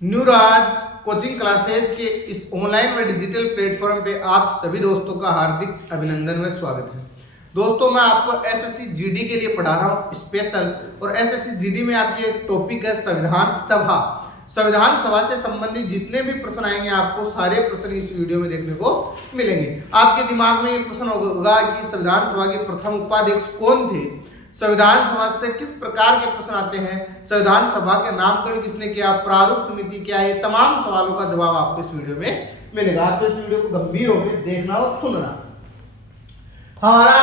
न्यूराज coaching classes के इस online व डिजिटल प्लेटफॉर्म पे आप सभी दोस्तों का हार्दिक अभिनंदन व स्वागत है। दोस्तों मैं आपको एसएससी जीडी के लिए पढ़ा रहा हूँ स्पेशल, और एसएससी जीडी में आपकी एक टॉपिक है संविधान सभा। संविधान सभा से संबंधित जितने भी प्रश्न आएंगे आपको सारे प्रश्न इस वीडियो में देखने को मिलेंगे। आपके दिमाग में एक प्रश्न होगा कि संविधान सभा के प्रथम उपाध्यक्ष कौन थे, संविधान सभा से किस प्रकार के प्रश्न आते हैं, संविधान सभा के नामकरण किसने किया, प्रारूप समिति क्या है, तमाम सवालों का जवाब आपको इस वीडियो में मिलेगा। आपको इस वीडियो को गंभीर होकर देखना और सुनना। हमारा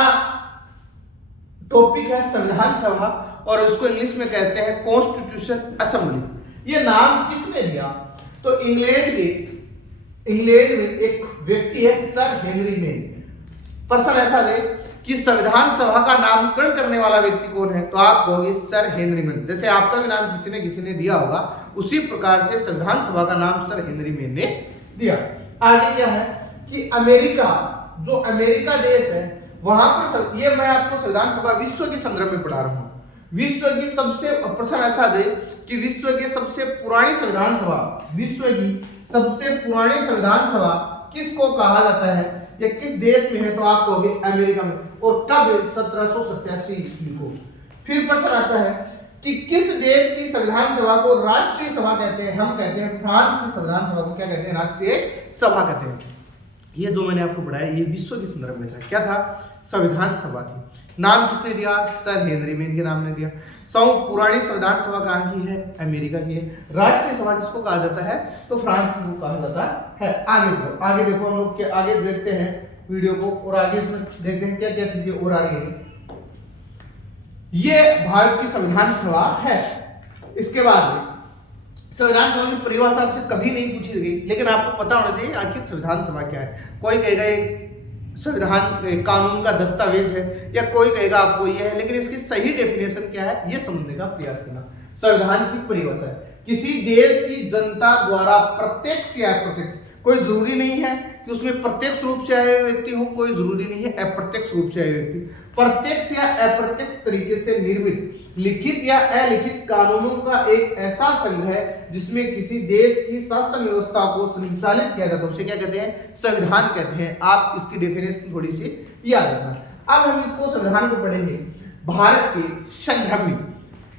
टॉपिक है संविधान सभा और उसको इंग्लिश में कहते हैं कॉन्स्टिट्यूशन असेंबली। ये नाम किसने दिया? तो इंग्लैंड में एक व्यक्ति है सर हेनरी मेन। प्रश्न ऐसा ले कि संविधान सभा का नामकरण करने वाला व्यक्ति कौन है, तो आप कहोगे सर हेनरी मेन। जैसे आपका भी नाम किसी ने दिया होगा उसी प्रकार से संविधान सभा का नाम सर हेनरी मेन ने दिया। आगे क्या है कि अमेरिका, जो अमेरिका देश है वहां पर ये मैं आपको संविधान सभा विश्व के संदर्भ में पढ़ा रहा हूँ। विश्व की सबसे प्रश्न ऐसा दे कि विश्व की सबसे पुरानी संविधान सभा, विश्व की सबसे पुरानी संविधान सभा किसको कहा जाता है या किस देश में है, तो आप कहोगे अमेरिका में। और कब? 1787 ईस्वी को। फिर प्रश्न आता है कि किस देश की संविधान सभा को राष्ट्रीय सभा कहते हैं? हम कहते हैं फ्रांस की संविधान सभा को क्या कहते हैं? राष्ट्रीय सभा कहते हैं। ये जो मैंने आपको पढ़ाया ये विश्व के संदर्भ में था। क्या था? संविधान सभा थी। नाम किसने दिया? सर हेनरी मेन के नाम ने दिया। पुरानी संविधान सभा कहाँ की है? अमेरिका की है। राष्ट्रीय सभा जिसको कहा जाता है तो फ्रांस को कहा जाता है। आगे देखो हम लोग के आगे देखते हैं वीडियो को, और आगे इसमें देखते हैं क्या क्या चीजें और आ रही है। ये भारत की संविधान सभा है। इसके बाद संविधान सभा की परिभाषा आपसे कभी नहीं पूछी गई, लेकिन आपको पता होना चाहिए आखिर संविधान सभा क्या है। कोई कहेगा संविधान कानून का दस्तावेज है, या कोई कहेगा आपको ये है, लेकिन इसकी सही डेफिनेशन क्या है ये समझने का प्रयास करना। संविधान की परिभाषा है किसी देश की जनता द्वारा प्रत्यक्ष या अप्रत्यक्ष, कोई जरूरी नहीं है कि उसमें प्रत्यक्ष रूप से आए हुए व्यक्ति हो, कोई जरूरी नहीं है अप्रत्यक्ष रूप से आए हुए व्यक्ति, प्रत्यक्ष या अप्रत्यक्ष तरीके से निर्मित लिखित या अलिखित कानूनों का एक ऐसा संघ है जिसमें किसी देश की शासन व्यवस्था को संचालित किया जाता है, उसे क्या कहते हैं? संविधान कहते हैं। आप इसकी डेफिनेशन थोड़ी सी याद रखना। अब हम इसको संविधान को पढ़ेंगे भारत के संदर्भ में।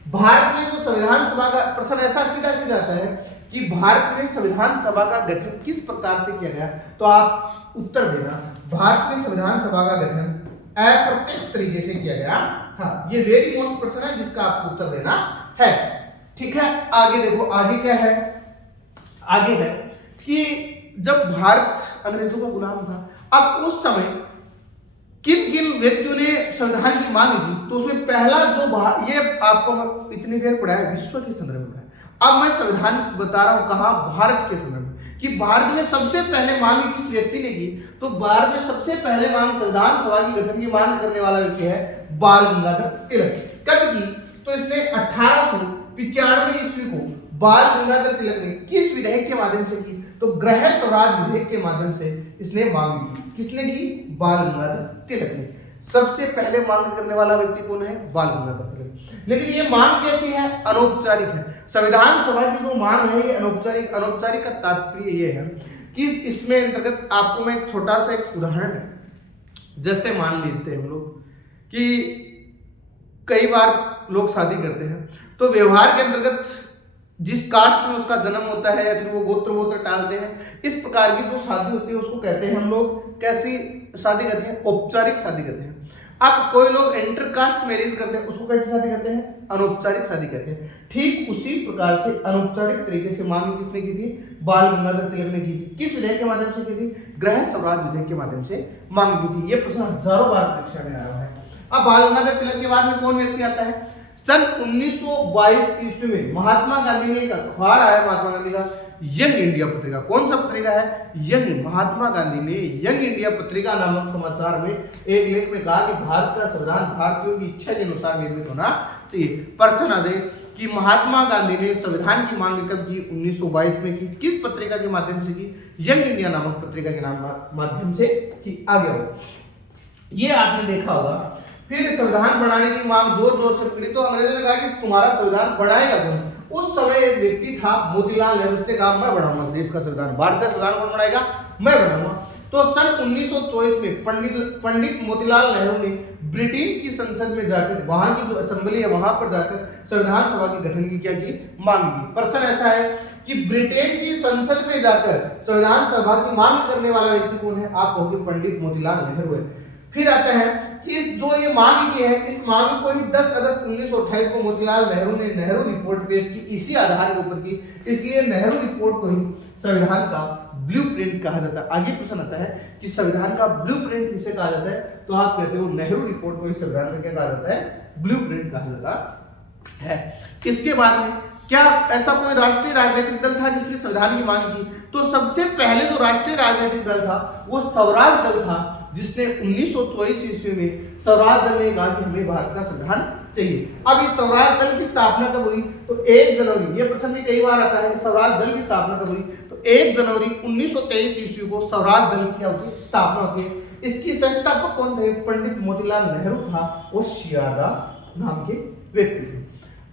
भारत में जो संविधान सभा का प्रश्न ऐसा सीधा आता है कि भारत में संविधान सभा का गठन किस प्रकार से किया गया, तो आप उत्तर देना भारत में संविधान सभा का गठन अप्रत्यक्ष तरीके से किया गया। हाँ, ये वेरी मोस्ट प्रश्न है जिसका आपको उत्तर देना है। ठीक है, आगे देखो आगे क्या है। आगे है कि जब भारत अंग्रेजों का गुलाम था, अब उस समय किन किन व्यक्तियों ने संविधान की मांग की, तो उसमें पहला जो ये आपको मैं इतनी देर पढ़ाया विश्व के संदर्भ में पढ़ाया। अब मैं संविधान बता रहा हूं कहां? भारत के संदर्भ में, कि भारत में सबसे पहले मांग किस व्यक्ति ने की, तो भारत में सबसे पहले मांग संविधान सभा की गठन की मांग करने वाला व्यक्ति है बाल गंगाधर तिलक। कब की? तो इसने 1895 ईस्वी को बाल गंगाधर तिलक ने किस विधेयक के माध्यम से की, तो गृह स्वराज विधेयक के माध्यम से इसने मांग की। किसने की? बाल गंगाधर तिलक ने। सबसे पहले मांग करने वाला व्यक्ति कौन है? बाल गंगाधर तिलक। लेकिन ये मांग कैसी है? अनौपचारिक है। संविधान सभा की जो मांग है ये अनौपचारिक। अनौपचारिक का तात्पर्य ये है कि इसमें अंतर्गत आपको मैं एक छोटा सा एक उदाहरण है। जैसे मान लेते हैं हम लोग कि कई बार लोग शादी करते हैं, तो व्यवहार के अंतर्गत जिस कास्ट में उसका जन्म होता है या फिर वो गोत्र टालते हैं, इस प्रकार की जो शादी होती है उसको कहते हैं हम लोग कैसी शादी करते हैं? औपचारिक शादी करते हैं। अब कोई लोग इंटर कास्ट मैरिज करते हैं, उसको कैसी शादी करते हैं? अनौपचारिक शादी करते हैं। ठीक उसी प्रकार से अनौपचारिक तरीके से मांग किसने की थी? बाल गंगाधर तिलक ने की थी। किस विधेयक के माध्यम से की थी? गृह स्वराज विधेयक के माध्यम से मांग की थी। ये प्रश्न हजारों बार परीक्षा में आया है। अब बाल गंगाधर तिलक के बाद में कौन व्यक्ति आता है? सन 1922 ईस्वी में महात्मा गांधी ने एक अखबार आया, महात्मा गांधी का यंग इंडिया पत्रिका। कौन सा पत्रिका है? यंग। महात्मा गांधी ने यंग इंडिया पत्रिका नामक समाचार में एक लेख में कहा कि भारत का संविधान भारतीयों की इच्छा के अनुसार निर्मित होना चाहिए। प्रश्न आ जाए कि महात्मा गांधी ने संविधान की मांग कब की? 1922 में की। किस पत्रिका के माध्यम से की? यंग इंडिया नामक पत्रिका के माध्यम से की। आगे ये आपने देखा होगा। फिर संविधान बनाने की मांग जोर जोर से पड़ी, तो अंग्रेजों ने कहा कि तुम्हारा संविधान बढ़ाएगा कौन? उस समय एक व्यक्ति था मोतीलाल नेहरू, उसने कहा मैं बनाऊंगा देश का संविधान, भारत का संविधान कौन बनाएगा, मैं बनाऊंगा। तो सन 1924 में पंडित मोतीलाल नेहरू ने ब्रिटेन की संसद में जाकर, वहां की जो असेंबली है वहां पर जाकर संविधान सभा के गठन की क्या की, मांग की। प्रश्न ऐसा है कि ब्रिटेन की संसद में जाकर संविधान सभा की मांग करने वाला व्यक्ति कौन है, आप कहोगे पंडित मोतीलाल नेहरू है। फिर आता है कि इस जो ये मांग की है, इस मांग को ही 10 अगस्त 1928 को मोतीलाल नेहरू ने नेहरू रिपोर्ट पेश की, इसी आधार के ऊपर की, इसलिए नेहरू रिपोर्ट को ही संविधान का ब्लूप्रिंट कहा जाता है। आगे प्रश्न आता है कि संविधान का ब्लूप्रिंट किसे कहा जाता है, तो आप कहते हो नेहरू रिपोर्ट को ही संविधान का क्या कहा जाता है, ब्लूप्रिंट कहा जाता है। इसके बाद में क्या ऐसा कोई राष्ट्रीय राजनीतिक दल था जिसने संविधान की मांग की, तो सबसे पहले जो राष्ट्रीय राजनीतिक दल था वो स्वराज दल था, जिसने 1924 ईस्वी में स्वराज दल ने कहा कि हमें भारत का संविधान चाहिए। अब इस स्वराज दल की स्थापना कब हुई, तो 1 जनवरी, ये प्रश्न भी कई बार आता है कि स्वराज दल की स्थापना कब हुई, तो 1 जनवरी 1923 ईस्वी को स्वराज दल की स्थापना होती है। इसकी संस्थापक कौन थे, पंडित मोतीलाल नेहरू था, वो सीआर दास नाम के व्यक्ति थे।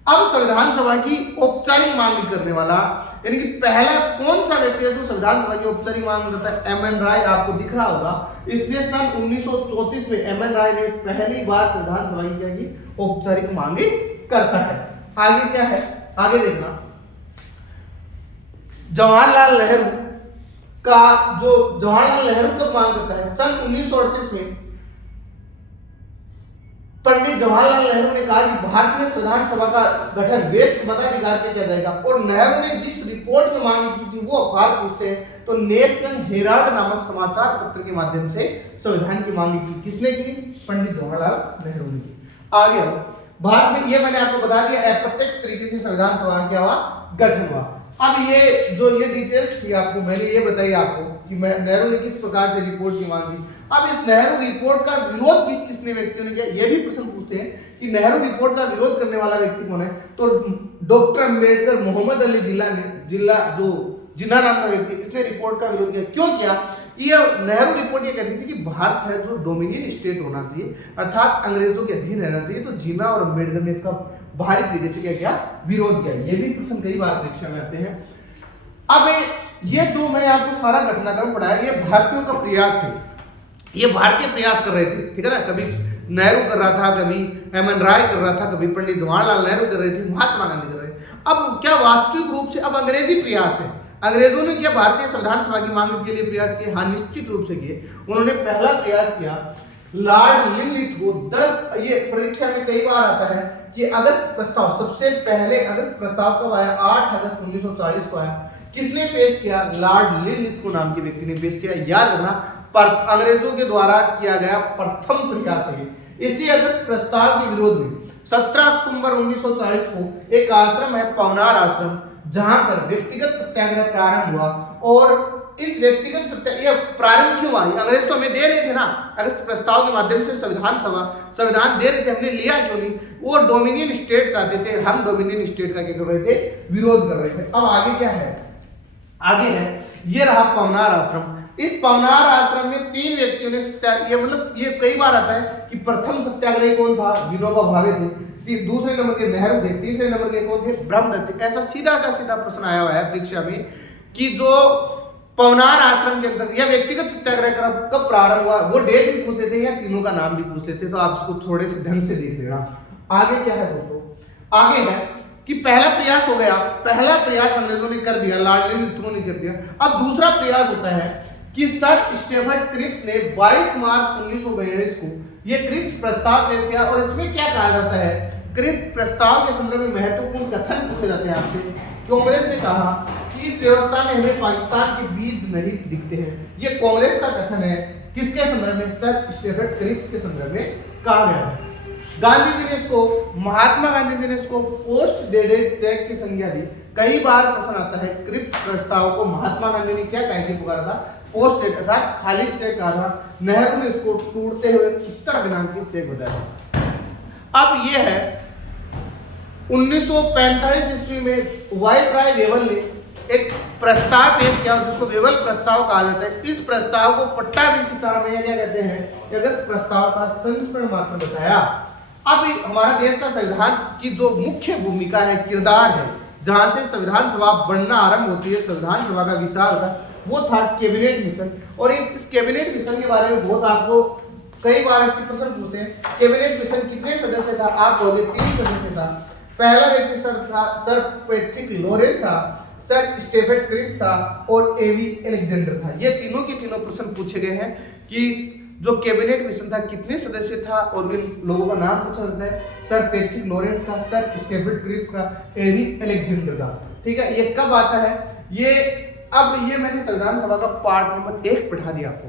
अब संविधान सभा की औपचारिक मांग करने वाला यानी कि पहला कौन सा व्यक्ति है जो संविधान सभा की औपचारिक मांग करता है, एम.एन. राय, आपको दिख रहा होगा। इसने सन 1934 में एम.एन. राय ने पहली बार संविधान सभा की क्या की, औपचारिक मांग करता है। आगे क्या है, आगे देखना, जवाहरलाल नेहरू का जो जवाहरलाल नेहरू कब मांग करता है, सन 1938 में पंडित जवाहरलाल नेहरू ने कहा कि भारतीय संविधान सभा का गठन देश के मताधिकार पे किया जाएगा, और नेहरू ने जिस रिपोर्ट में मांग की थी वो अखबार पूछते हैं तो नेशनल हेराल्ड नामक समाचार पत्र के माध्यम से संविधान की मांग की। किसने की, पंडित जवाहरलाल नेहरू ने की। आगे आओ, भारत में ये मैंने आपको बता दिया अप्रत्यक्ष तरीके से संविधान सभा क्या हुआ, गठन हुआ। अब ये जो ये डिटेल्स थी आपको मैंने ये बताई आपको कि नेहरू ने किस प्रकार से रिपोर्ट की मांग की। अब इस नेहरू रिपोर्ट का विरोध किस किसने व्यक्तियों ने किया, ये भी प्रश्न पूछते हैं कि नेहरू रिपोर्ट का विरोध करने वाला व्यक्ति कौन है, तो डॉक्टर अम्बेडकर, मोहम्मद अली जिन्ना नाम का व्यक्ति, इसने रिपोर्ट का विरोध किया। क्यों किया, ये नेहरू रिपोर्ट ये कहती थी कि भारत है जो डोमिनियन स्टेट होना चाहिए, अर्थात अंग्रेजों के अधीन रहना चाहिए। तो जिन्ना और अम्बेडकर ने इसका भारी तरीके से क्या किया, विरोध किया। ये भी प्रश्न कई बार परीक्षा में आते हैं। अब ये जो मैं आपको सारा घटनाक्रम पढ़ाया, ये भारतीयों का प्रयास थे, ये भारतीय प्रयास कर रहे थे, ठीक है ना। कभी नेहरू कर रहा था, कभी एम.एन. राय कर रहा था, कभी पंडित जवाहरलाल नेहरू कर रहे थे, महात्मा गांधी कर रहे थे। अब क्या वास्तविक रूप से अब अंग्रेजी प्रयास है, अंग्रेजों ने क्या भारतीय संविधान सभा की मांग के लिए प्रयास किए, हाँ निश्चित रूप से किए। उन्होंने पहला प्रयास किया लॉर्ड लिनलिथ को, ये परीक्षा में कई बार आता है कि अगस्त प्रस्ताव, सबसे पहले अगस्त प्रस्ताव कब आया, 8 अगस्त 1940 को आया। किसने पेश किया, लॉर्ड लिनलिथ को नाम के व्यक्ति ने पेश किया। याद रखना, पर अंग्रेजों के द्वारा किया गया प्रथम प्रयास है। इसी अगस्त प्रस्ताव के विरोध में 17 अक्टूबर 1940 को एक आश्रम है पवनार आश्रम, जहां पर व्यक्तिगत सत्याग्रह प्रारंभ हुआ। और इस व्यक्तिगत सत्याग्रह प्रारंभ क्यों हुआ, अंग्रेज तो हमें दे रहे थे ना, अगस्त प्रस्ताव के माध्यम से संविधान दे रहे थे, हमने लिया क्यों नहीं, वो डोमिनियन स्टेट चाहते थे, हम डोमिनियन स्टेट का क्या कर रहे थे, विरोध कर रहे थे। अब आगे क्या है, आगे है ये रहा पवनार आश्रम। इस पवनार आश्रम में 3 व्यक्तियों ने ये मतलब ये कई बार आता है कि प्रथम सत्याग्रही कौन था, विनोबा भावे थे, दूसरे नंबर के नेहरू थे, तीसरे नंबर के कौन थे, ब्रह्मदत्त। ऐसा सीधा का सीधा प्रश्न आया हुआ है परीक्षा में कि जो पवनार आश्रम के अंदर यह व्यक्तिगत सत्याग्रह कब प्रारंभ हुआ, वो डेट भी पूछ लेते हैं या तीनों का नाम भी पूछ लेते हैं, तो आप इसको थोड़े से ढंग से देख लेना। आगे क्या है दोस्तों, आगे है कि पहला प्रयास हो गया, पहला प्रयास अंग्रेजों ने कर दिया, लॉर्ड लिनलिथ ने कर दिया। अब दूसरा प्रयास होता है कि सर स्टीफन क्रिप्स ने 22 मार्च 1942 को ये क्रिप्स प्रस्ताव पेश किया। और इसमें क्या कहा जाता है, क्रिप्स प्रस्ताव के संदर्भ में महत्वपूर्ण कथन पूछे जाते हैं आपसे। कांग्रेस ने कहा कि इस व्यवस्था में हमें पाकिस्तान के बीज नहीं दिखते हैं, ये कांग्रेस का कथन है। किसके संदर्भ में, सर स्टीफन क्रिप्स के संदर्भ में कहा गया है। गांधी जी ने इसको, महात्मा गांधी जी ने इसको पोस्ट डेटेड चेक की संज्ञा दी। कई बार प्रश्न आता है, क्रिप्स प्रस्ताव को महात्मा गांधी ने क्या कह के पुकारा था, पोस्ट डेट अर्थात खाली चेक कहा था। नेहरू ने इसको टूटते हुए उत्तर दिनांक चेक बताया। अब ये है 1945 ईस्वी में वायसराय वेवल ने एक प्रस्ताव पेश किया जिसको वेवल प्रस्ताव कहा जाता है। इस प्रस्ताव को पट्टाभी सीतारामैया क्या कहते हैं, अगस्त प्रस्ताव का संस्करण मात्र बताया। अब हमारा देश का संविधान की जो मुख्य भूमिका है, किरदार है, जहां से संविधान सभा बनना आरंभ होती है, संविधान सभा का विचार होता है, वो था कैबिनेट मिशन। और इस कैबिनेट मिशन के बारे में बहुत आपको कई बार ऐसे प्रश्न पूछते हैं, कैबिनेट मिशन कितने सदस्य था? आप बोलोगे 3 सदस्य था। पहला व्यक्ति सर पैट्रिक लोरेंस था, सर स्टेफन क्रिप था और एवी अलेक्जेंडर था। ये तीनों के तीनों प्रश्न पूछे गए हैं कि जो कैबिनेट मिशन था कितने सदस्य था और इन लोगों का नाम पूछा जाता है, सर पैट्रिक लोरेंस का, सर स्टेफन क्रिप का, एवी अलेक्जेंडर का। ठीक है, ये कब आता है? ये अब ये मैंने संविधान सभा का पार्ट नंबर 1 पढ़ा दिया आपको।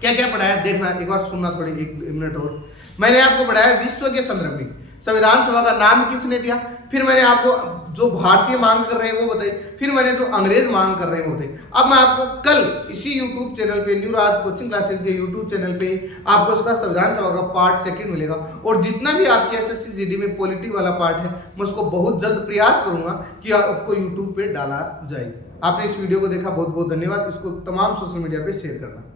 क्या क्या पढ़ाया देखना, एक बार सुनना थोड़ी 1 मिनट और। मैंने आपको पढ़ाया विश्व के संदर्भ में संविधान सभा का नाम किसने दिया, फिर मैंने आपको जो भारतीय मांग कर रहे हैं वो बताई, फिर मैंने जो अंग्रेज मांग कर रहे हैं वो बताई। अब मैं आपको कल इसी YouTube चैनल पे, न्यू राज कोचिंग क्लासेस के YouTube चैनल पे आपको इसका संविधान सभा का पार्ट 2 मिलेगा। और जितना भी आपके SSC GD में पॉलिटी वाला पार्ट है, मैं उसको बहुत जल्द प्रयास करूंगा कि आपको YouTube पे डाला जाए। आपने इस वीडियो को देखा, बहुत बहुत धन्यवाद। इसको तमाम सोशल मीडिया पे शेयर करना।